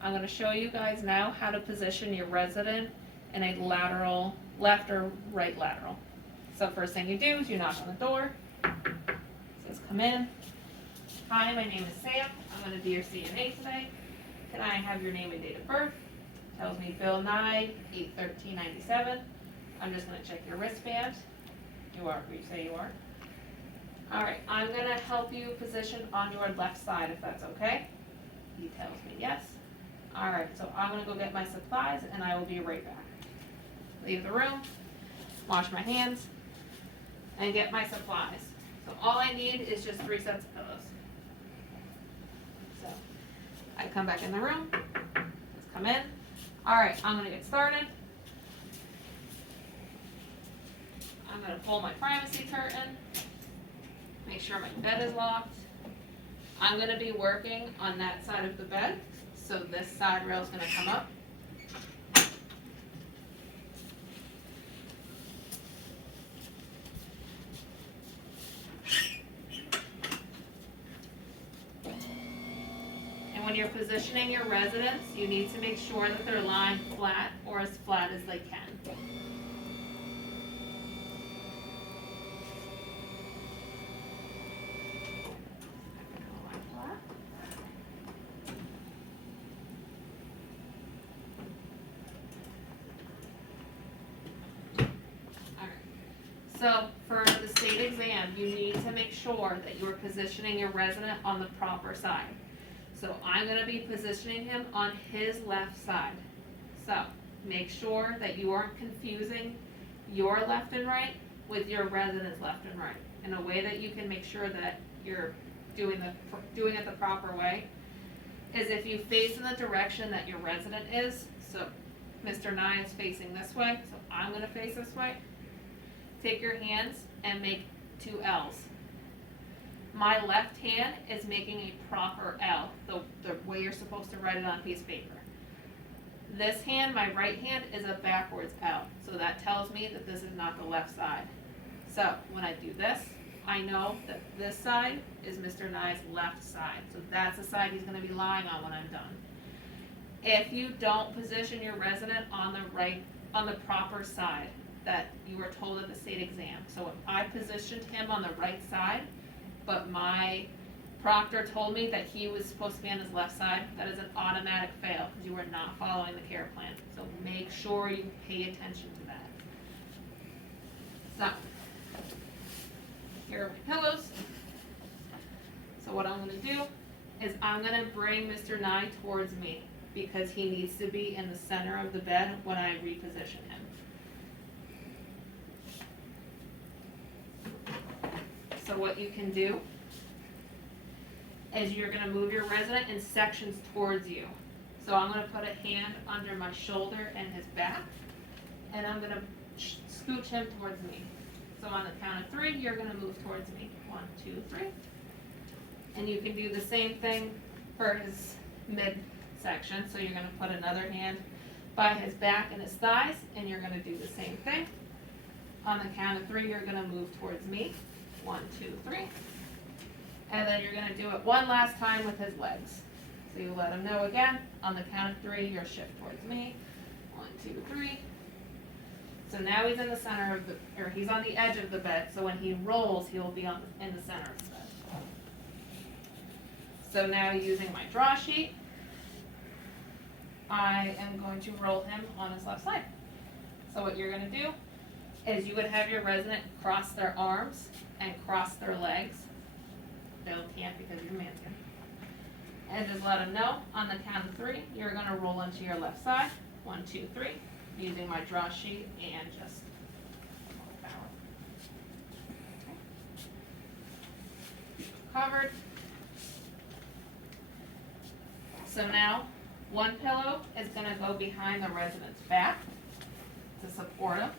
I'm going to show you guys now how to position your resident in a lateral, left or right lateral. So first thing you do is you knock on the door. It says come in. Hi, my name is Sam. I'm going to be your CNA today. Can I have your name and date of birth? Tells me Bill Nye, 8/13/97. I'm just going to check your wristband. You are who you say you are. All right, I'm going to help you position on your left side if that's okay. He tells me yes. All right, so I'm going to go get my supplies and I will be right back. Leave the room, wash my hands, and get my supplies. So all I need is just 3 sets of pillows. So I come back in the room, let's come in. All right, I'm going to get started. I'm going to pull my privacy curtain, make sure my bed is locked. I'm going to be working on that side of the bed, so this side rail is going to come up. And when you're positioning your residents, you need to make sure that they're lying flat or as flat as they can. So for the state exam, you need to make sure that you're positioning your resident on the proper side. So I'm going to be positioning him on his left side. So make sure that you aren't confusing your left and right with your resident's left and right in a way that you can make sure that you're doing it the proper way. Is if you face in the direction that your resident is. So Mr. Nye is facing this way, so I'm going to face this way. Take your hands and make 2 L's. My left hand is making a proper L, the way you're supposed to write it on a piece of paper. This hand, my right hand, is a backwards L, so that tells me that this is not the left side. So when I do this, I know that this side is Mr. Nye's left side, so that's the side he's going to be lying on when I'm done. If you don't position your resident on the proper side that you were told at the state exam. So if I positioned him on the right side, but my proctor told me that he was supposed to be on his left side, that is an automatic fail because you are not following the care plan. So make sure you pay attention to that. So, here are my pillows. So what I'm going to do is I'm going to bring Mr. Nye towards me because he needs to be in the center of the bed when I reposition him. So what you can do is you're going to move your resident in sections towards you. So I'm going to put a hand under my shoulder and his back, and I'm going to scooch him towards me. So on the count of 3, you're going to move towards me. 1, 2, 3. And you can do the same thing for his midsection. So you're going to put another hand by his back and his thighs, and you're going to do the same thing. On the count of 3, you're going to move towards me. 1, 2, 3. And then you're going to do it one last time with his legs. So you let him know again. On the count of 3, you'll shift towards me. 1, 2, 3. So now he's in the center of he's on the edge of the bed. So when he rolls, he will be in the center of the bed. So now using my draw sheet, I am going to roll him on his left side. So what you're going to do is you would have your resident cross their arms and cross their legs. They can't because you're mannequin. And just let them know on the count of 3, you're going to roll into your left side. 1, 2, 3. Using my draw sheet and just covered. So now, one pillow is going to go behind the resident's back to support him.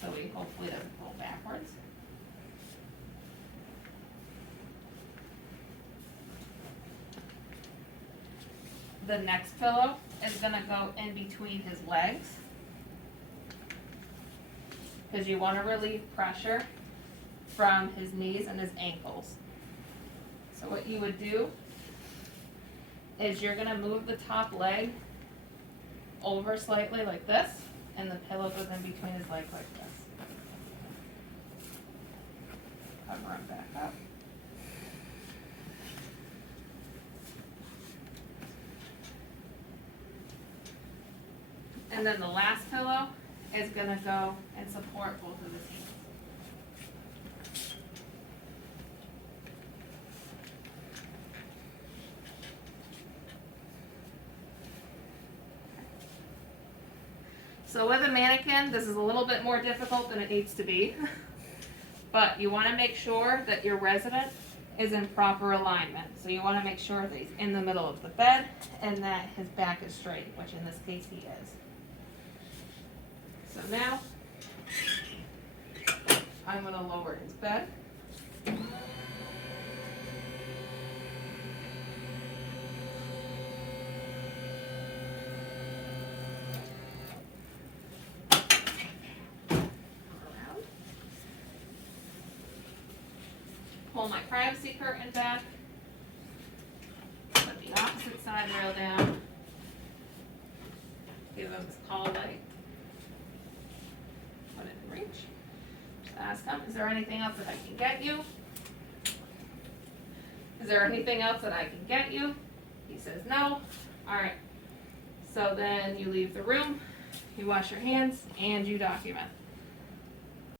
So he hopefully doesn't roll backwards. The next pillow is going to go in between his legs because you want to relieve pressure from his knees and his ankles. So what you would do is you're gonna move the top leg over slightly like this, and the pillow goes in between his legs like this. Cover him back up. And then the last pillow is gonna go and support both of his hands. So with a mannequin, this is a little bit more difficult than it needs to be. But you wanna make sure that your resident is in proper alignment. So you wanna make sure that he's in the middle of the bed and that his back is straight, which in this case he is. So now, I'm gonna lower his bed. Around. Pull my privacy curtain back. Put the opposite side rail down. Give him his call light. Put it in reach. Just ask him, is there anything else that I can get you? Is there anything else that I can get you? He says no. Alright. So then you leave the room, you wash your hands, and you document.